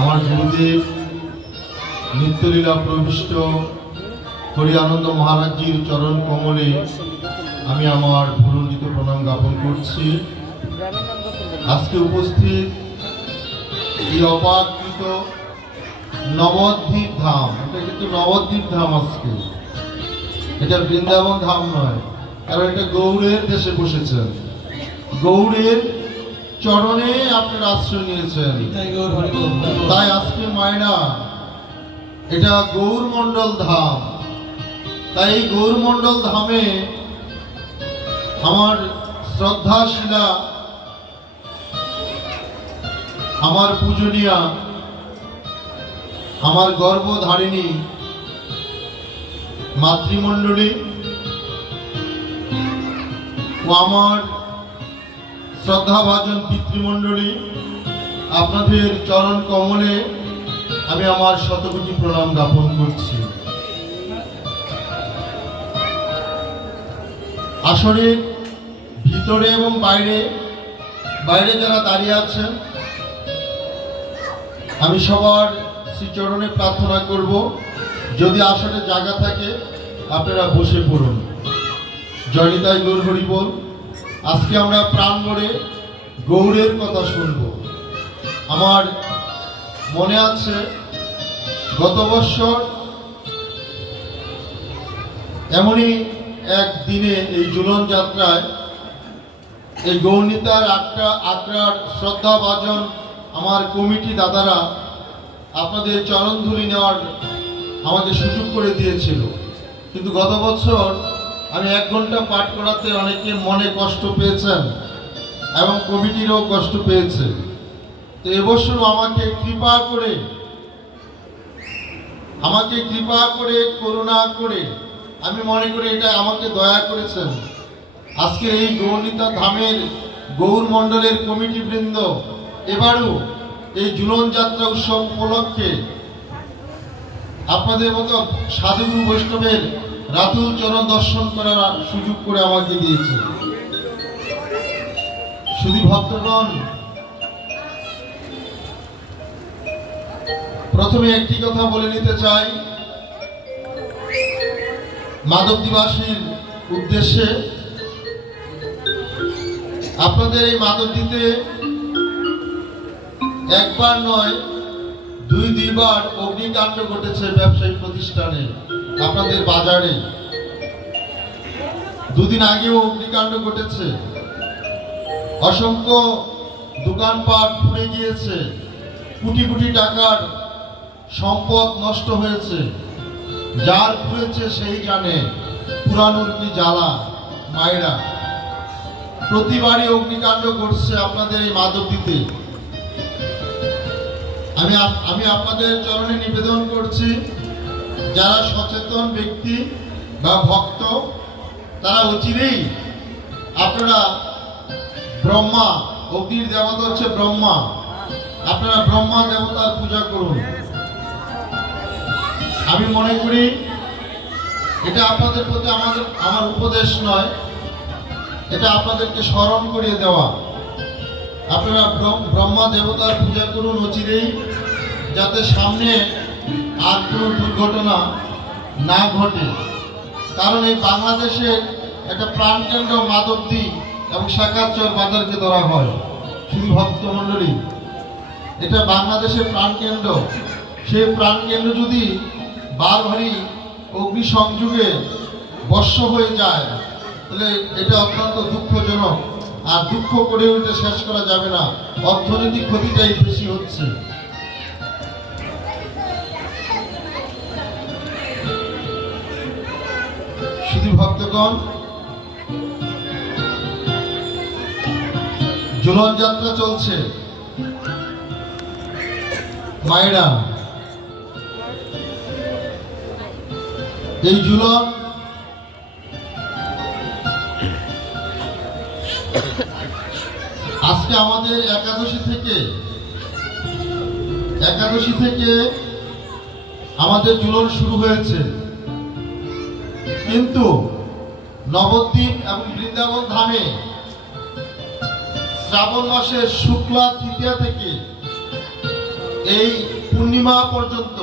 আমার গুরুদেব নিত্যলীলা প্রবিষ্ট হরি আনন্দ মহারাজজির চরণ কমলে আমি আমার ভুলুন্ডিত প্রণাম জ্ঞাপন করছি। আজকে উপস্থিত এই অপাকৃত নবদ্বীপ ধাম। এটা কিন্তু নবদ্বীপ ধাম আজকে। এটা বৃন্দাবন ধাম নয়, কারণ এটা গৌড়ের দেশে বসেছেন। গৌড়ের চরণে আপনার আশ্রয় নিয়েছেন। তাই আজকে মায়না এটা গৌরমণ্ডল ধাম। তাই এই গৌরমণ্ডল ধামে আমার শ্রদ্ধাশীলা আমার পূজনীয়া, আমার গর্ভধারিণী, মাতৃমণ্ডলী ও আমার শ্রদ্ধাভাজন পিতৃমণ্ডলী, আপনাদের চরণ কমলে আমি আমার শতকোটি প্রণাম জ্ঞাপন করছি। আসরের ভিতরে এবং বাইরে বাইরে যারা দাঁড়িয়ে আছেন, আমি সবার শ্রীচরণে প্রার্থনা করব, যদি আসরে জায়গা থাকে, আপনারা বসে পড়ুন। জয়নিতাই গৌর হরি বল আজকে আমরা প্রাণ গৌড়ের কথা শুনব। আমার মনে আছে, গত বৎসর এমনই এক দিনে এই জুলন যাত্রায় এই গৌনিতার আটটা আটটার শ্রদ্ধাভাজন আমার কমিটি দাদারা আপনাদের চরণধুলি নেওয়ার আমাকে সুযোগ করে দিয়েছিল। কিন্তু গত বছর আমি এক ঘণ্টা পাঠ করাতে অনেকে মনে কষ্ট পেয়েছেন এবং কমিটিরও কষ্ট পেয়েছে। তো এবছর আমাকে কৃপা করে, আমাকে কৃপা করে, করুণা করে, আমি মনে করি এটা আমাকে দয়া করেছেন। আজকে এই গৌরনীতা ধামের গৌর মণ্ডলের কমিটি বৃন্দ, এবারও এই জুলন যাত্রা উৎসব উপলক্ষে আপনাদের মতো সাধুগুরু বৈষ্ণবের রাতুল চরণ দর্শন করার সুযোগ করে আমাকে দিয়েছে। শুধু ভক্তগণ। প্রথমে একটি কথা বলে নিতে চাই। মাধব দিবাসীর উদ্দেশ্যে আপনাদের এই মাধবদীতে একবার নয় দুই দুইবার অগ্নিকাণ্ড ঘটেছে ব্যবসায়িক প্রতিষ্ঠানে। আপনাদের বাজারে। দুদিন আগেও অগ্নিকাণ্ড ঘটেছে। অসংখ্য দোকানপাট পুড়ে গিয়েছে। কোটি কোটি টাকার সম্পদ নষ্ট হয়েছে। যার পুড়েছে সেই জানে পুরানোর কি জ্বালা, মায়েরা। প্রতিবারই অগ্নিকাণ্ড ঘটছে আপনাদের এই মাধবদীতে। আমি আমি আপনাদের চরণে নিবেদন করছি যারা সচেতন ব্যক্তি বা ভক্ত, তারা অচিরেই আপনারা ব্রহ্মা, অগ্নির দেবতা হচ্ছে ব্রহ্মা। আপনারা ব্রহ্মা দেবতার পূজা করুন। আমি মনে করি এটা আপনাদের প্রতি আমাদের, আমার উপদেশ নয়। এটা আপনাদেরকে স্মরণ করিয়ে দেওয়া। আপনারা ব্রহ্মা দেবতার পূজা করুন অচিরেই, যাতে সামনে আর কোনো দুর্ঘটনা না ঘটে। কারণ এই বাংলাদেশের একটা প্রাণকেন্দ্র মাধবদী এবং শাকাচর বাজারকে ধরা হয়। শুধু ভক্তমণ্ডলী। এটা বাংলাদেশের প্রাণকেন্দ্র। সেই প্রাণকেন্দ্র যদি বারবারই অগ্নিসংযোগে বর্ষ হয়ে যায়, তাহলে এটা অত্যন্ত দুঃখজনক। আর দুঃখ করে এটা শেষ করা যাবে না। অর্থনৈতিক ক্ষতিটাই বেশি হচ্ছে। ভক্তগণ জুলন যাত্রা চলছে। মায়েরা, এই জুলন আজকে আমাদের একাদশী থেকে একাদশী থেকে আমাদের জুলন শুরু হয়েছে। কিন্তু নবদ্বীপ এবং বৃন্দাবন ধামে শ্রাবণ মাসের শুক্লা তৃতীয়া থেকে এই পূর্ণিমা পর্যন্ত